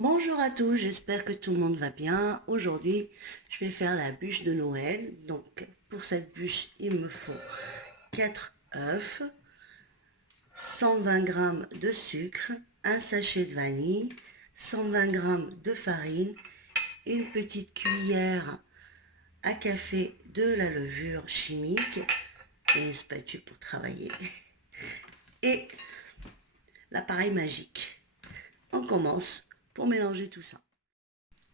Bonjour à tous, j'espère que tout le monde va bien. Aujourd'hui, je vais faire la bûche de Noël. Donc, pour cette bûche, il me faut 4 œufs, 120 g de sucre, un sachet de vanille, 120 g de farine, une petite cuillère à café de la levure chimique et une spatule pour travailler et l'appareil magique. On commence pour mélanger tout ça.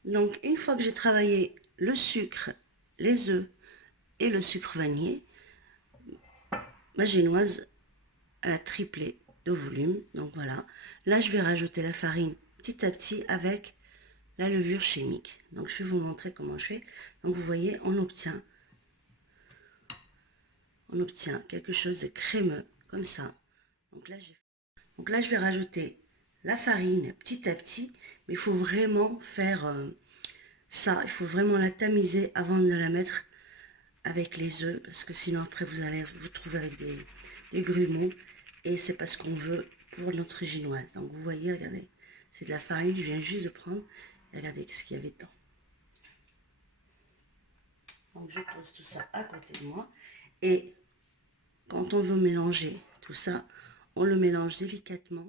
Donc une fois que j'ai travaillé le sucre, les œufs et le sucre vanillé, ma génoise elle a triplé de volume. Donc voilà, là je vais rajouter la farine petit à petit avec la levure chimique. Donc je vais vous montrer comment je fais. Donc vous voyez, on obtient quelque chose de crémeux comme ça. Donc là je vais rajouter la farine petit à petit, mais il faut vraiment faire ça, il faut vraiment la tamiser avant de la mettre avec les œufs, parce que sinon après vous allez vous trouver avec des grumeaux, et c'est pas ce qu'on veut pour notre génoise. Donc vous voyez, regardez, c'est de la farine que je viens juste de prendre, et regardez ce qu'il y avait dedans. Donc je pose tout ça à côté de moi, et quand on veut mélanger tout ça, on le mélange délicatement.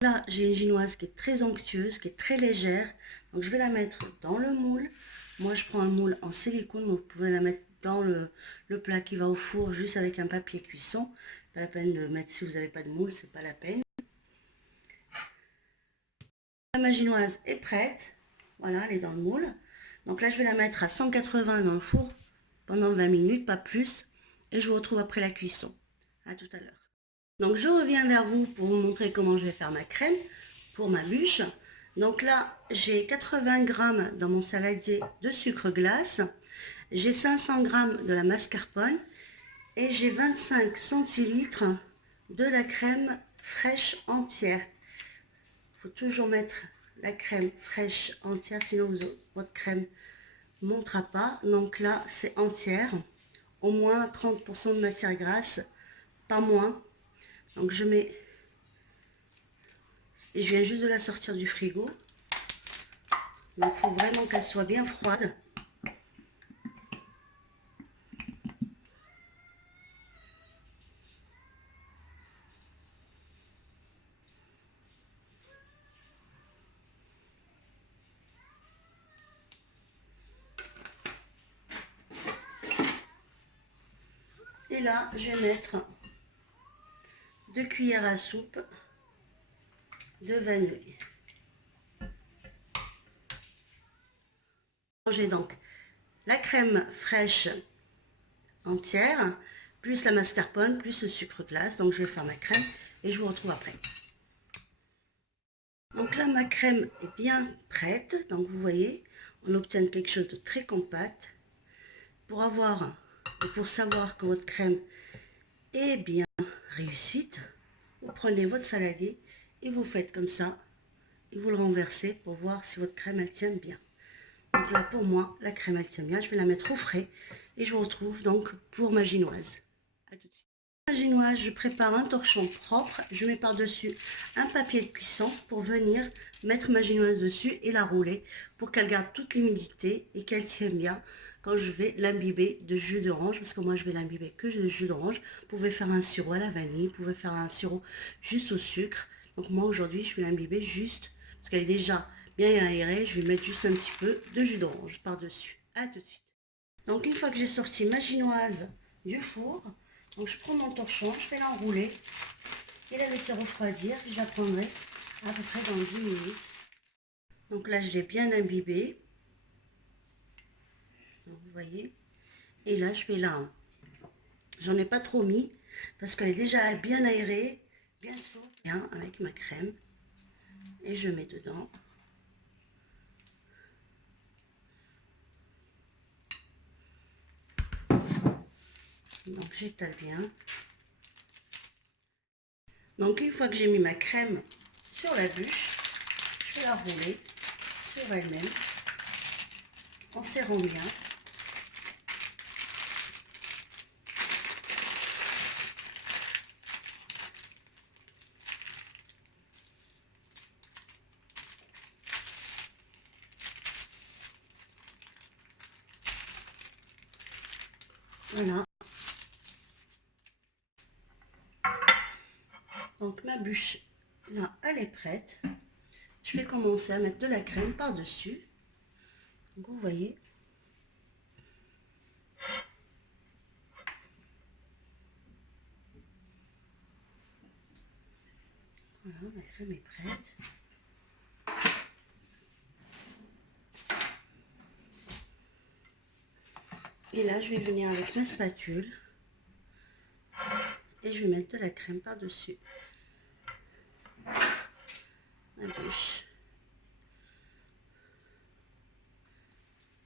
Là, j'ai une génoise qui est très onctueuse, qui est très légère. Donc, je vais la mettre dans le moule. Moi, je prends un moule en silicone. Vous pouvez la mettre dans le plat qui va au four, juste avec un papier cuisson. Pas la peine de mettre, si vous n'avez pas de moule, c'est pas la peine. Ma génoise est prête. Voilà, elle est dans le moule. Donc là, je vais la mettre à 180 dans le four pendant 20 minutes, pas plus. Et je vous retrouve après la cuisson. À tout à l'heure. Donc je reviens vers vous pour vous montrer comment je vais faire ma crème pour ma bûche. Donc là, j'ai 80 g dans mon saladier de sucre glace, j'ai 500 g de la mascarpone et j'ai 25 centilitres de la crème fraîche entière. Il faut toujours mettre la crème fraîche entière, sinon votre crème ne montera pas. Donc là, c'est entière, au moins 30% de matière grasse, pas moins. Donc je mets, et je viens juste de la sortir du frigo. Donc il faut vraiment qu'elle soit bien froide. Et là, je vais mettre 2 cuillères à soupe de vanille. J'ai donc la crème fraîche entière, plus la mascarpone, plus le sucre glace. Donc je vais faire ma crème et je vous retrouve après. Donc là, ma crème est bien prête. Donc vous voyez, on obtient quelque chose de très compact. Pour savoir que votre crème est bien réussite, vous prenez votre saladier et vous faites comme ça. Et vous le renversez pour voir si votre crème elle tient bien. Donc là pour moi la crème elle tient bien, je vais la mettre au frais et je vous retrouve donc pour ma génoise. A tout de suite. La génoise, je prépare un torchon propre, je mets par dessus un papier de cuisson pour venir mettre ma génoise dessus et la rouler pour qu'elle garde toute l'humidité et qu'elle tienne bien quand je vais l'imbiber de jus d'orange, parce que moi je vais l'imbiber que de jus d'orange. Vous pouvez faire un sirop à la vanille, vous pouvez faire un sirop juste au sucre. Donc moi aujourd'hui je vais l'imbiber juste parce qu'elle est déjà bien aérée, je vais mettre juste un petit peu de jus d'orange par-dessus. A tout de suite. Donc une fois que j'ai sorti ma génoise du four, donc je prends mon torchon, je vais l'enrouler et la laisser refroidir. Je la prendrai à peu près dans 10 minutes. Donc là je l'ai bien imbibée. Donc vous voyez. Et là je vais là. J'en ai pas trop mis parce qu'elle est déjà bien aérée, bien souple, bien avec ma crème. Et je mets dedans. Donc j'étale bien. Donc une fois que j'ai mis ma crème sur la bûche, je vais la rouler sur elle-même en serrant bien. Voilà. Donc ma bûche, là, elle est prête. Je vais commencer à mettre de la crème par-dessus. Donc vous voyez. Voilà, la crème est prête. Et là, je vais venir avec ma spatule et je vais mettre de la crème par-dessus ma bûche.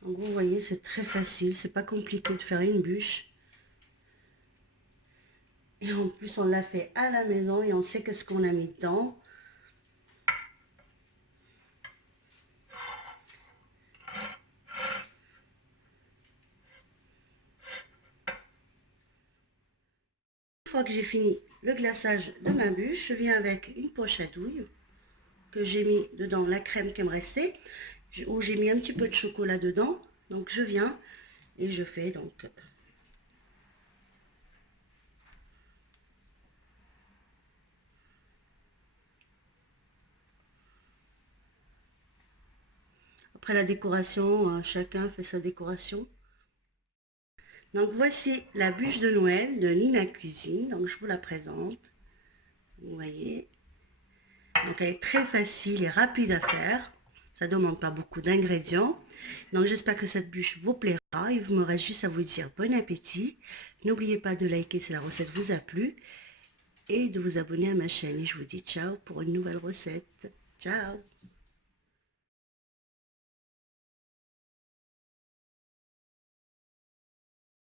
Donc vous voyez, c'est très facile, c'est pas compliqué de faire une bûche. Et en plus, on l'a fait à la maison et on sait qu'est-ce qu'on a mis dedans. Une fois que j'ai fini le glaçage de ma bûche, je viens avec une poche à douille que j'ai mis dedans la crème qui me restait, où j'ai mis un petit peu de chocolat dedans. Donc je viens et je fais donc après la décoration, chacun fait sa décoration. Donc voici la bûche de Noël de Nina Cuisine, donc je vous la présente. Vous voyez, donc elle est très facile et rapide à faire. Ça ne demande pas beaucoup d'ingrédients. Donc j'espère que cette bûche vous plaira. Il me reste juste à vous dire bon appétit. N'oubliez pas de liker si la recette vous a plu et de vous abonner à ma chaîne. Et je vous dis ciao pour une nouvelle recette. Ciao!